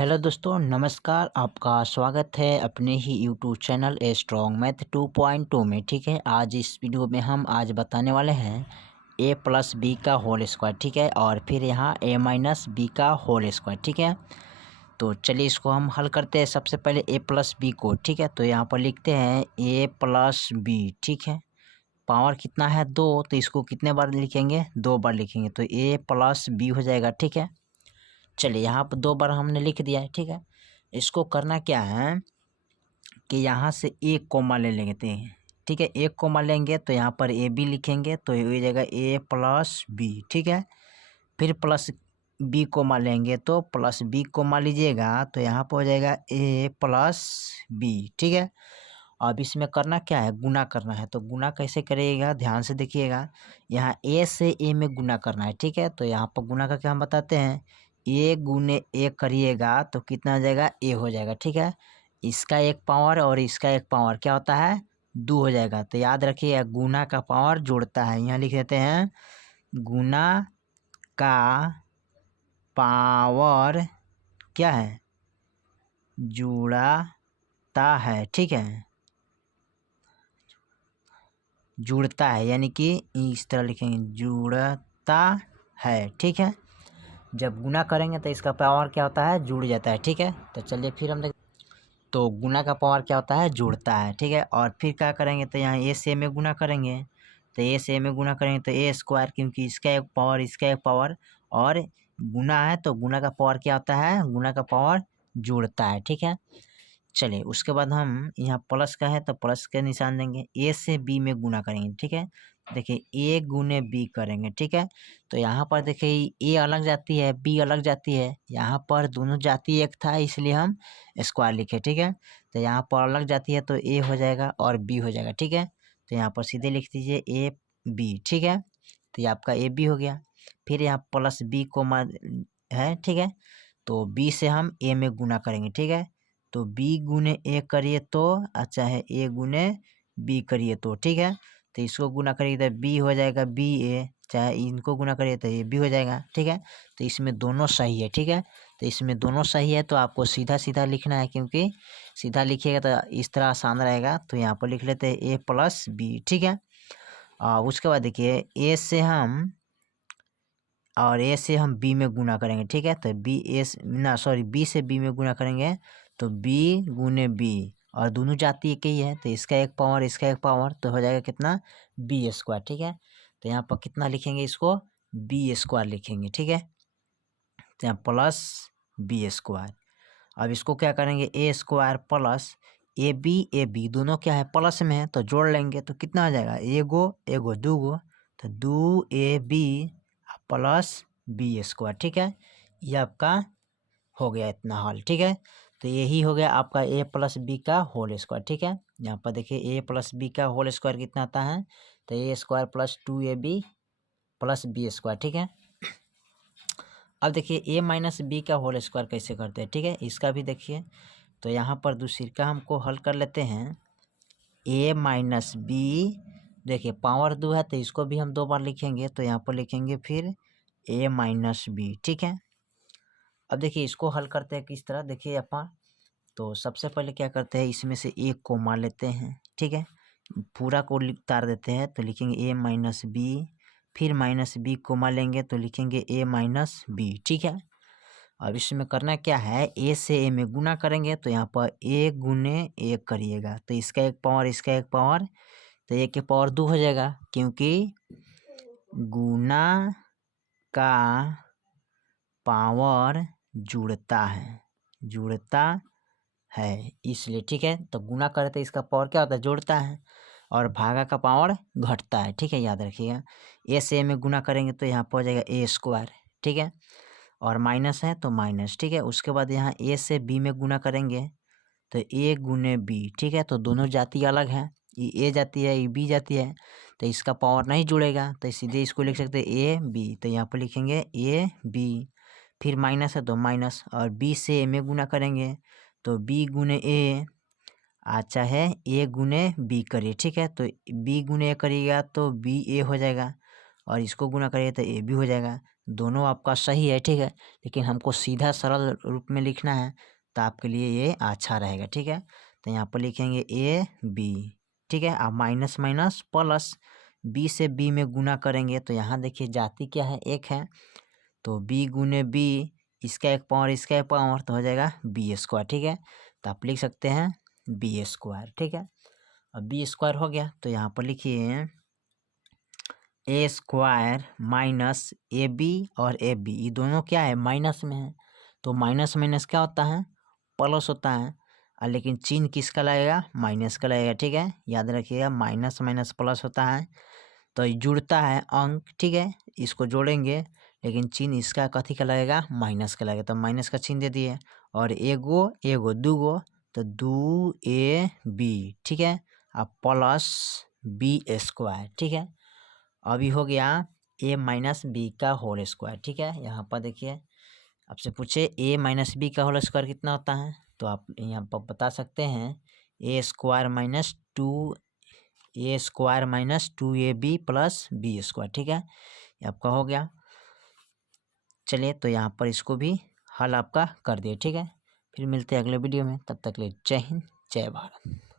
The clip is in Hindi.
हेलो दोस्तों, नमस्कार। आपका स्वागत है अपने ही YouTube channel a strong math 2.2 में। ठीक है, आज इस वीडियो में हम आज बताने वाले हैं ए प्लस बी का होल स्क्वायर। ठीक है, और फिर यहाँ ए माइनस बी का होल स्क्वायर। ठीक है, तो चलिए इसको हम हल करते हैं। सबसे पहले ए प्लस बी को, ठीक है, तो यहाँ पर लिखते हैं ए प्लस बी। ठीक है, पावर कितना है 2, तो इसको कितने बार लिखेंगे, 2 बार लिखेंगे, तो ए प्लस बी हो जाएगा। ठीक है, चलिए यहाँ पर 2 बार हमने लिख दिया है। ठीक है, इसको करना क्या है कि यहाँ से एक कोमा ले लेते हैं। ठीक है, एक कोमा लेंगे तो यहाँ पर ए बी लिखेंगे, तो ये हो जाएगा ए प्लस बी। ठीक है, फिर प्लस बी कोमा लेंगे तो प्लस बी कोमा लीजिएगा, तो यहाँ पर हो जाएगा ए प्लस बी। ठीक है, अब इसमें करना क्या है, गुना करना है। तो गुना कैसे करिएगा, ध्यान से देखिएगा। यहाँ ए से ए में गुना करना है। ठीक है, तो यहाँ पर गुना करके हम बताते हैं, ए गुने ए करिएगा तो कितना हो जाएगा, ए हो जाएगा। ठीक है, इसका एक पावर और इसका एक पावर क्या होता है, 2 हो जाएगा। तो याद रखिए, गुना का पावर जोड़ता है। यहाँ लिख देते हैं गुना का पावर क्या है, जुड़ता है। ठीक है, जुड़ता है, यानी कि इस तरह लिखेंगे, जुड़ता है। ठीक है, जब गुना करेंगे तो इसका पावर क्या होता है, जुड़ जाता है। ठीक है, तो चलिए फिर हम देख, तो गुना का पावर क्या होता है, जुड़ता है। ठीक है, और फिर क्या करेंगे, तो यहाँ ए से में गुना करेंगे, तो ए से में गुना करेंगे तो ए स्क्वायर, क्योंकि इसका एक पावर इसका एक पावर, और गुना है तो गुना का पावर क्या होता है, गुना का पावर जुड़ता है। ठीक है, चलिए उसके बाद हम यहाँ प्लस का है तो प्लस के निशान देंगे, ए से बी में गुना करेंगे। ठीक है, देखिए ए गुने बी करेंगे। ठीक है, तो यहाँ पर देखिए ए अलग जाती है, बी अलग जाती है, यहाँ पर दोनों जाती एक था इसलिए हम स्क्वायर लिखे। ठीक है, तो यहाँ पर अलग जाती है तो ए हो जाएगा और बी हो जाएगा। ठीक है, तो यहाँ पर सीधे लिख दीजिए ए बी। ठीक है, तो ये आपका ए बी हो गया। फिर यहाँ प्लस बी को है। ठीक है, तो बी से हम ए में गुना करेंगे। ठीक है, तो बी गुने ए करिए तो अच्छा है, ए गुने बी करिए तो। ठीक है, तो इसको गुना करिए तो बी हो जाएगा बी ए, चाहे इनको गुना करिए तो ये बी हो जाएगा। ठीक है, तो इसमें दोनों सही है। ठीक है, तो इसमें दोनों सही है तो आपको सीधा सीधा लिखना है, क्योंकि सीधा लिखिएगा तो इस तरह आसान रहेगा। तो यहाँ पर लिख लेते हैं ए प्लस बी। ठीक है, उसके बाद देखिए ए से हम और ए से हम बी में गुना करेंगे। ठीक है, तो बी ए ना सॉरी बी से बी में गुना करेंगे तो बी गुने बी, और दोनों जाति एक ही है तो इसका एक पावर इसका एक पावर, तो हो जाएगा कितना, बी स्क्वायर। ठीक है, तो यहाँ पर कितना लिखेंगे, इसको बी स्क्वायर लिखेंगे। ठीक है, तो यहाँ प्लस बी स्क्वायर। अब इसको क्या करेंगे, ए स्क्वायर प्लस ए बी दोनों क्या है, प्लस में है, तो जोड़ लेंगे तो कितना आ जाएगा, एगो एगो दूगो, तो 2ab प्लस बी स्क्वायर। ठीक है, ये आपका हो गया इतना हल। ठीक है, तो यही हो गया आपका ए प्लस बी का होल स्क्वायर। ठीक है, यहाँ पर देखिए ए प्लस बी का होल स्क्वायर कितना आता है, तो A square plus 2ab plus B square. ठीक है, अब देखिए ए माइनस बी का होल स्क्वायर कैसे करते हैं। ठीक है, इसका भी देखिए, तो यहाँ पर दूसरी का हमको हल कर लेते हैं, ए माइनस बी, देखिए पावर 2 है तो इसको भी हम 2 बार लिखेंगे, तो यहाँ पर लिखेंगे फिर ए माइनस बी। ठीक है, अब देखिए इसको हल करते हैं किस तरह, देखिए अपन, तो सबसे पहले क्या करते हैं, इसमें से एक को मान लेते हैं। ठीक है, पूरा को उतार देते हैं तो लिखेंगे ए माइनस बी, फिर माइनस बी को मान लेंगे तो लिखेंगे ए माइनस बी। ठीक है, अब इसमें करना क्या है, ए से ए में गुना करेंगे तो यहाँ पर ए गुने ए करिएगा, तो इसका एक पावर इसका एक पावर, तो ए के पावर 2 हो जाएगा, क्योंकि गुना का पावर जुड़ता है इसलिए। ठीक है, तो गुना करे तो इसका पावर क्या होता है, जोड़ता है, और भागा का पावर घटता है। ठीक है, याद रखिएगा, ए से ए में गुना करेंगे तो यहाँ पर हो जाएगा ए स्क्वायर। ठीक है, और माइनस है तो माइनस। ठीक है, उसके बाद यहाँ ए से बी में गुना करेंगे तो ए गुने बी। ठीक है, तो दोनों जाति अलग है, ये ए जाती है ये बी जाती है, तो इसका पावर नहीं जुड़ेगा, तो सीधे इसको लिख सकते हैं ए बी, तो यहाँ पर लिखेंगे ए बी, फिर माइनस है तो माइनस, और बी से ए में गुना करेंगे तो बी गुने ए, अच्छा है ए गुने बी करिए। ठीक है, तो बी गुने ए करिएगा तो बी ए हो जाएगा, और इसको गुना करिए तो ए बी हो जाएगा, दोनों आपका सही है, ठीक है, लेकिन हमको सीधा सरल रूप में लिखना है तो आपके लिए ये अच्छा रहेगा, ठीक है। तो यहाँ पर लिखेंगे ए बी, ठीक है। आप माइनस माइनस प्लस, बी से बी में गुना करेंगे तो यहाँ देखिए जाति क्या है, एक है, तो बी गुने बी, इसका एक पावर इसका एक पावर, तो हो जाएगा बी स्क्वायर, ठीक है। तो आप लिख सकते हैं बी स्क्वायर, ठीक है। अब बी स्क्वायर हो गया तो यहाँ पर लिखिए ए स्क्वायर माइनस ए बी, और ए बी ये दोनों क्या है, माइनस में है, तो माइनस माइनस क्या होता है, प्लस होता है, लेकिन चिन्ह किसका लगेगा, माइनस का लगेगा, ठीक है। याद रखिएगा माइनस माइनस प्लस होता है, तो ये जुड़ता है अंक, ठीक है, इसको जोड़ेंगे, लेकिन चिन्ह इसका कथी का लगेगा, माइनस का लगेगा, तो माइनस का चिन्ह दे दिए, और एगो एगो दूगो, तो दू ए बी, ठीक है, अब प्लस बी स्क्वायर, ठीक है। अभी हो गया ए माइनस बी का होल स्क्वायर, ठीक है। यहाँ पर देखिए आपसे पूछे ए माइनस बी का होल स्क्वायर कितना होता है, तो आप यहाँ पर बता सकते हैं A square minus two A B plus B square, ठीक है, ये आपका हो गया। चलिए तो यहाँ पर इसको भी हल आपका कर दिए, ठीक है। फिर मिलते हैं अगले वीडियो में, तब तक के लिए जय हिंद जय भारत।